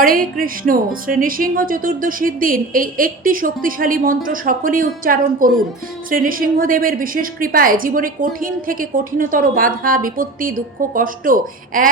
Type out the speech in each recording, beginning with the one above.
হরে কৃষ্ণ, শ্রী নৃসিংহ চতুর্দশীর দিন এই একটি শক্তিশালী মন্ত্র সকলেই উচ্চারণ করুন। শ্রী নৃসিংহদেবের বিশেষ কৃপায় জীবনে কঠিন থেকে কঠিনতর বাধা, বিপত্তি, দুঃখ, কষ্ট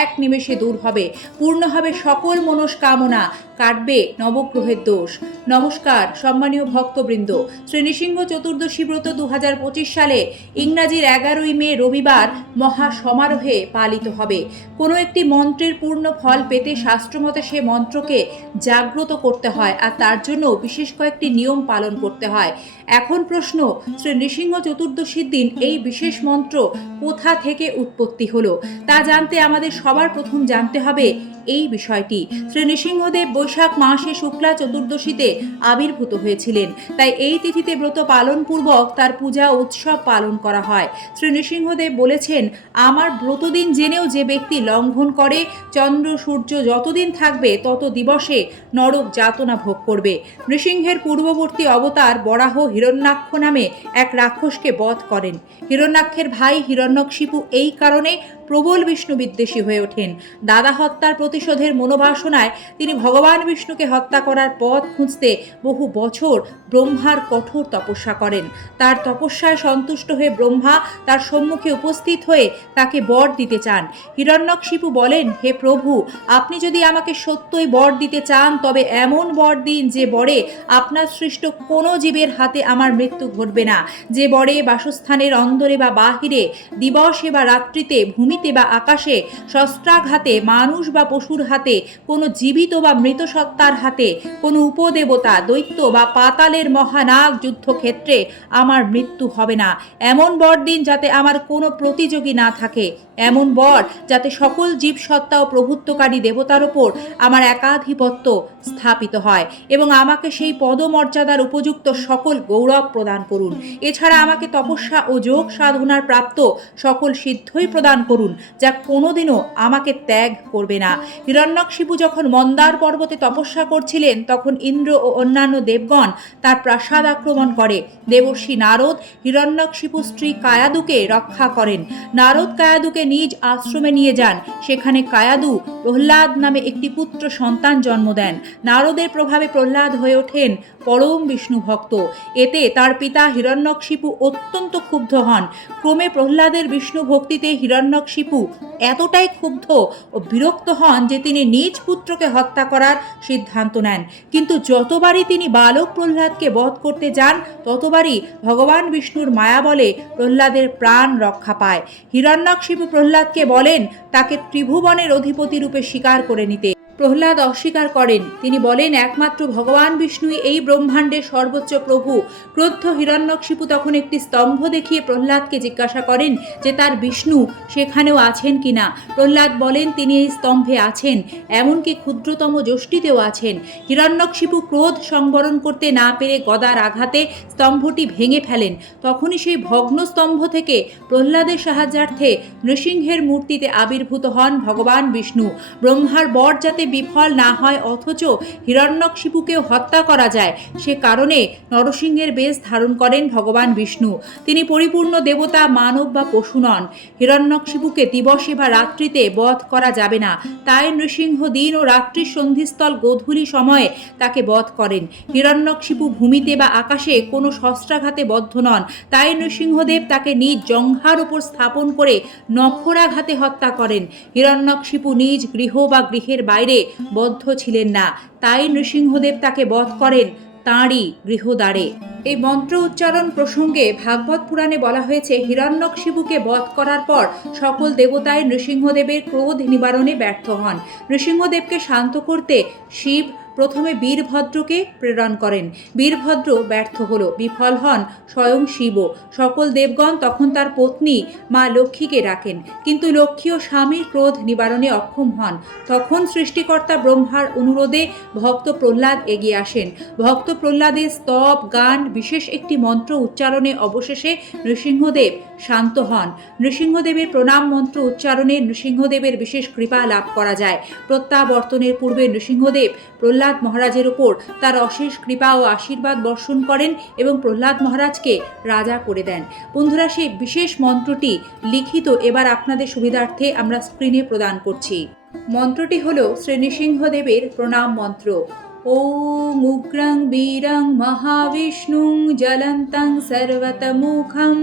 এক নিমেষে দূর হবে। পূর্ণ হবে সকল মনস্কামনা। কাটবে নবগ্রহের দোষ। নমস্কার, সম্মানীয় ভক্তবৃন্দ। শ্রী নৃসিংহ চতুর্দশী ব্রত দু হাজার পঁচিশ সালে ইংরাজির এগারোই মে রবিবার মহা সমারোহে পালিত হবে। কোনো একটি মন্ত্রের পূর্ণ ফল পেতে শাস্ত্রমতে সে মন্ত্রকে জাগ্রত করতে হয় আর তার জন্য বিশেষ কয়েকটি নিয়ম পালন করতে হয়। এখন প্রশ্ন, শ্রী নৃসিংহ চতুর্দশীর দিন এই বিশেষ মন্ত্র কোথা থেকে উৎপত্তি হলো? তা জানতে আমাদের সবার প্রথম জানতে হবে এই বিষয়টি। শ্রী নৃসিংহদেব বৈশাখ মাসে শুক্লা চতুর্দশীতে আবির্ভূত হয়েছিলেন। তাই এই তিথিতে ব্রত পালন পূর্বক তার পূজা উৎসব পালন করা হয়। শ্রী নৃসিংহদেব বলেছেন, আমার ব্রতদিন জেনেও যে ব্যক্তি লঙ্ঘন করে, চন্দ্র, সূর্য যতদিন থাকবে, তত দিবসে নরক যাতনা ভোগ করবে। নৃসিংহের পূর্ববর্তী অবতার বরাহ হিরণ্যাক্ষ নামে এক রাক্ষসকে বধ করেন। হিরণ্যাক্ষের ভাই হিরণ্যকশিপু এই কারণে প্রবল বিষ্ণু বিদ্বেষী হয়ে ওঠেন। দাদা হত্যার প্রতিশোধের মনোবাসনায় তিনি ভগবান বিষ্ণুকে হত্যা করার পথ খুঁজতে বহু বছর ব্রহ্মার কঠোর তপস্যা করেন। তার তপস্যায় সন্তুষ্ট হয়ে ব্রহ্মা তার সম্মুখে উপস্থিত হয়ে তাকে বর দিতে চান। হিরণ্যকশিপু বলেন, হে প্রভু, আপনি যদি আমাকে সত্যই বর দিতে চান, তবে এমন বর দিন যে বরে আপনার সৃষ্ট কোনো জীবের হাতে আমার মৃত্যু ঘটবে না। যে বরে বাসস্থানের অন্দরে বা বাহিরে দিবসে বা রাত্রিতে ভূমিতে বা আকাশে শস্ত্রাঘাতে মানুষ বা পশুর হাতে, কোনো জীবিত বা মৃত সত্তার হাতে, কোনো উপদেবতা, দৈত্য বা পাতালের মহানাগ যুদ্ধক্ষেত্রে আমার মৃত্যু হবে না। এমন বরদিন যাতে আমার কোনো প্রতিযোগী না থাকে। এমন বর যাতে সকল জীবসত্তা ও প্রভুত্বকারী দেবতার ওপর আমার একাধিপত্য স্থাপিত হয় এবং আমাকে সেই পদমর্যাদার উপযুক্ত সকল গৌরব প্রদান করুন। এছাড়া আমাকে তপস্যা ও যোগ সাধনার প্রাপ্ত সকল সিদ্ধই প্রদান করুন। যা কোনোদিনও আমাকে ত্যাগ করবে না। হিরণ্যকশিপু যখন মন্দার পর্বতে তপস্যা করছিলেন, তখন ইন্দ্র ও অন্যান্য দেবগণ তার প্রাসাদ আক্রমণ করে। দেবর্ষী নারদ হিরণ্যকশিপু স্ত্রী কায়াদুকে রক্ষা করেন। নারদ কায়াদুকে নিজ আশ্রমে নিয়ে যান। সেখানে কায়াদু প্রহ্লাদ নামে একটি পুত্র সন্তান জন্ম দেন। নারদের প্রভাবে প্রহ্লাদ হয়ে ওঠেন পরম বিষ্ণু ভক্ত। এতে তার পিতা হিরণ্যকশিপু অত্যন্ত ক্ষুব্ধ হন। ক্রমে প্রহ্লাদের বিষ্ণু ভক্তিতে হিরণ্যকশিপু এতটাই ক্ষুব্ধ ও বিরক্ত হন যে তিনি নিজ পুত্রকে হত্যা করার সিদ্ধান্ত নেন। কিন্তু যতবারই তিনি বালক প্রহ্লাদকে বধ করতে যান, ততবারই ভগবান বিষ্ণুর মায়া বলে প্রহ্লাদের প্রাণ রক্ষা পায়। হিরণ্যক শিবু প্রহ্লাদকে বলেন, তাকে ত্রিভুবনের অধিপতি রূপে স্বীকার করে নিতে। প্রহ্লাদ অস্বীকার করেন। তিনি বলেন, একমাত্র ভগবান বিষ্ণুই এই ব্রহ্মাণ্ডের সর্বোচ্চ প্রভু। ক্রোদ্ধ হিরণ্যকশিপু তখন একটি স্তম্ভ দেখিয়ে প্রহ্লাদকে জিজ্ঞাসা করেন যে, তার বিষ্ণু সেখানেও আছেন কিনা প্রহ্লাদ বলেন, তিনি এই স্তম্ভে আছেন, এমনকি ক্ষুদ্রতম যষ্টিতেও আছেন। হিরণ্যকশিপু ক্রোধ সংবরণ করতে না পেরে গদার আঘাতে স্তম্ভটি ভেঙে ফেলেন। তখনই সেই ভগ্ন স্তম্ভ থেকে প্রহ্লাদের সাহায্যার্থে নৃসিংহের মূর্তিতে আবির্ভূত হন ভগবান বিষ্ণু। ব্রহ্মার বর যাতে বিফল না হয়, অথচ হিরণ্যকশিপুকেও হত্যা করা যায়। সে কারণে নরসিংহের বেশ ধারণ করেন ভগবান বিষ্ণু। তিনি পরিপূর্ণ দেবতা, মানব বা পশু নন। হিরণ্যকশিপুকে দিবসে বা রাত্রিতে বধ করা যাবে না। তাই নৃসিংহ দিন ও রাত্রির সন্ধিস্থল গোধূলি সময়ে তাকে বধ করেন। হিরণ্যকশিপু ভূমিতে বা আকাশে কোনো শস্ত্রাঘাতে বদ্ধ নন। তাই নৃসিংহদেব তাকে নিজ জঙ্ঘার উপর স্থাপন করে নখরাঘাতে হত্যা করেন। হিরণ্যকশিপু নিজ গৃহ বা গৃহের বাইরে বদ্ধ ছিলেন না। তাই নৃসিংহদেব তাকে বধ করেন তাঁরই গৃহদ্বারে। এই মন্ত্র উচ্চারণ প্রসঙ্গে ভাগবত পুরাণে বলা হয়েছে হিরণ্যকশিপুকে বধ করার পর সকল দেবতায় নৃসিংহদেবের ক্রোধ নিবারণে ব্যর্থ হন। নৃসিংহদেবকে শান্ত করতে শিব প্রথমে বীরভদ্রকে প্রেরণ করেন। বীরভদ্র ব্যর্থ হল, বিফল হন স্বয়ং শিব। সকল দেবগণ তখন তার পত্নী মা লক্ষ্মীকে ডাকেন। কিন্তু লক্ষ্মী ও স্বামীর ক্রোধ নিবারণে অক্ষম হন। তখন সৃষ্টিকর্তা ব্রহ্মার অনুরোধে ভক্ত প্রহ্লাদ এগিয়ে আসেন। ভক্ত প্রহ্লাদের স্তব, গান, বিশেষ একটি মন্ত্র উচ্চারণে অবশেষে নৃসিংহদেব শান্ত হন। নৃসিংহদেবের প্রণাম মন্ত্র উচ্চারণে নৃসিংহদেবের বিশেষ কৃপা লাভ করা যায়। প্রত্যাবর্তনের পূর্বে নৃসিংহদেব প্রহ্লাদ মহারাজের ওপর তার অশেষ কৃপা ও আশীর্বাদ বর্ষণ করেন এবং প্রহ্লাদ মহারাজকে রাজা করে দেন বন্ধুরা সেই বিশেষ মন্ত্রটি লিখিত এবার আপনাদের সুবিধার্থে আমরা স্ক্রিনে প্রদান করছি মন্ত্রটি হল শ্রী নৃসিংহদেবের প্রণাম মন্ত্র ॐ उग्रं वीरं महाविष्णुं ज्वलन्तं सर्वतमुखं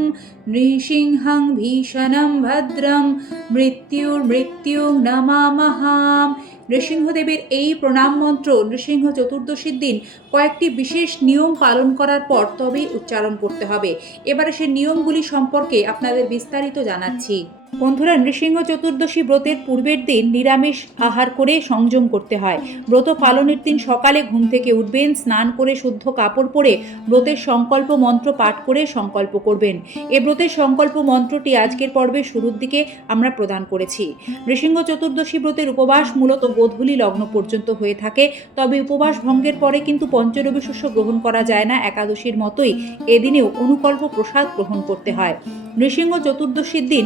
नृसिंहं भीषणं भद्रं মৃত্যুর্মৃত্যুং নমামহাম নৃসিংহদেবের এই প্রণাম মন্ত্র নৃসিংহ চতুর্দশীর দিন কয়েকটি বিশেষ নিয়ম পালন করার পর তবেই উচ্চারণ করতে হবে। এবারে সে নিয়মগুলি সম্পর্কে আপনাদের বিস্তারিত জানাচ্ছি। বন্ধুরা নৃসিংহ চতুর্দশী ব্রতের পূর্বের দিন নিরামিষ আহার করে সংযম করতে হয়। ব্রত পালনের দিন সকালে ঘুম থেকে উঠবেন, স্নান করে শুদ্ধ কাপড় পরে ব্রতের সংকল্প মন্ত্র পাঠ করে সংকল্প করবেন। এ ব্রতের সংকল্প মন্ত্রটি আজকের পর্বের শুরুর দিকে আমরা প্রদান করেছি। নৃসিংহ চতুর্দশী ব্রতের উপবাস মূলত গোধূলি লগ্ন পর্যন্ত হয়ে থাকে। তবে উপবাস ভঙ্গের পরে কিন্তু পঞ্চরবি শস্য গ্রহণ করা যায় না। একাদশীর মতোই এদিনেও অনুকল্প প্রসাদ গ্রহণ করতে হয়। নৃসিংহ চতুর্দশীর দিন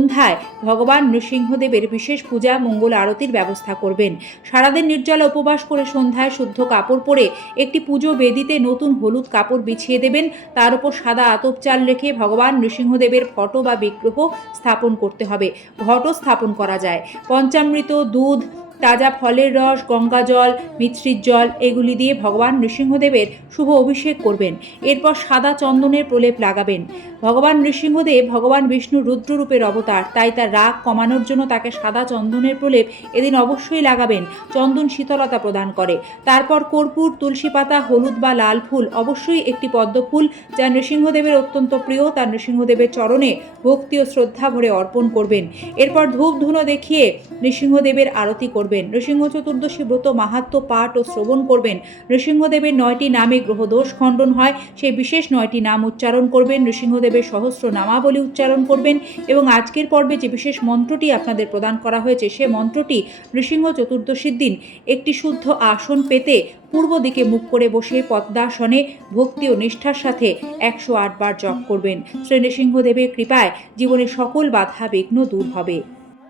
সন্ধ্যায় ভগবান নৃসিংহদেবের বিশেষ পূজা মঙ্গল আরতির ব্যবস্থা করবেন। সারাদিন নির্জলা উপবাস করে সন্ধ্যায় শুদ্ধ কাপড় পরে একটি পুজো বেদিতে নতুন হলুদ কাপড় বিছিয়ে দেবেন। তার উপর সাদা আতপ চাল রেখে ভগবান নৃসিংহদেবের ফটো বা বিগ্রহ স্থাপন করতে হবে। ঘটও স্থাপন করা যায়। পঞ্চামৃত, দুধ তাজা ফলের রস, গঙ্গা জল মিশ্রির জল, এগুলি দিয়ে ভগবান নৃসিংহদেবের শুভ অভিষেক করবেন। এরপর সাদা চন্দনের প্রলেপ লাগাবেন। ভগবান নৃসিংহদেব ভগবান বিষ্ণুর রুদ্ররূপের অবতার, তাই তার রাগ কমানোর জন্য তাকে সাদা চন্দনের প্রলেপ এদিন অবশ্যই লাগাবেন, চন্দন শীতলতা প্রদান করে। তারপর কর্পূর তুলসী পাতা হলুদ বা লাল ফুল অবশ্যই একটি পদ্ম ফুল যা নৃসিংহদেবের অত্যন্ত প্রিয় তার নৃসিংহদেবের চরণে ভক্তি ও শ্রদ্ধা ভরে অর্পণ করবেন। এরপর ধূপ ধুনো দেখিয়ে নৃসিংহদেবের আরতি করবেন। নৃসিংহ চতুর্দশী ব্রত মাহাত্ম পাঠ ও শ্রবণ করবেন। নৃসিংহদেবের নয়টি নামে গ্রহদোষ খণ্ডন হয়। সেই বিশেষ নয়টি নাম উচ্চারণ করবেন। নৃসিংহদেবের সহস্র নামাবলী উচ্চারণ করবেন এবং আজকের পর্বে যে বিশেষ মন্ত্রটি আপনাদের প্রদান করা হয়েছে, সে মন্ত্রটি নৃসিংহ চতুর্দশীর দিন একটি শুদ্ধ আসন পেতে পূর্ব দিকে মুখ করে বসে পদ্মাসনে ভক্তি ও নিষ্ঠার সাথে একশো আটবার জপ করবেন। শ্রী নৃসিংহদেবের কৃপায় জীবনের সকল বাধা বিঘ্ন দূর হবে।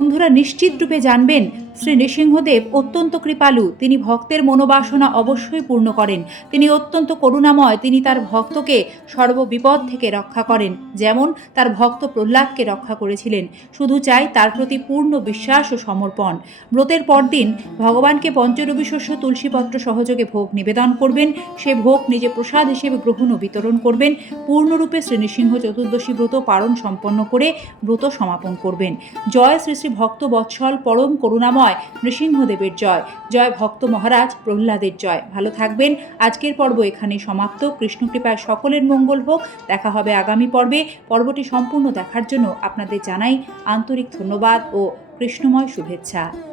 বন্ধুরা নিশ্চিত রূপে জানবেন, শ্রী নৃসিংহদেব অত্যন্ত কৃপালু। তিনি ভক্তের মনোবাসনা অবশ্যই পূর্ণ করেন। তিনি অত্যন্ত করুণাময়। তিনি তার ভক্তকে সর্ববিপদ থেকে রক্ষা করেন। যেমন তার ভক্ত প্রহ্লাদকে রক্ষা করেছিলেন। শুধু চাই তার প্রতি পূর্ণ বিশ্বাস ও সমর্পণ। ব্রতের পরদিন ভগবানকে পঞ্চরবি শস্য, তুলসীপত্র সহযোগে ভোগ নিবেদন করবেন। সে ভোগ নিজে প্রসাদ হিসেবে গ্রহণ ও বিতরণ করবেন। পূর্ণরূপে শ্রী নৃসিংহ চতুর্দশী ব্রত পালন সম্পন্ন করে ব্রত সমাপন করবেন। জয় শ্রী শ্রী ভক্ত বৎসল পরম করুণাময় নৃসিংহদেবের জয়। জয় ভক্ত মহারাজ, প্রহ্লাদের জয়। ভালো থাকবেন। আজকের পর্ব এখানে সমাপ্ত। কৃষ্ণকৃপায় সকলের মঙ্গল হোক। দেখা হবে আগামী পর্বে। পর্বটি সম্পূর্ণ দেখার জন্য আপনাদের জানাই আন্তরিক ধন্যবাদ ও কৃষ্ণময় শুভেচ্ছা।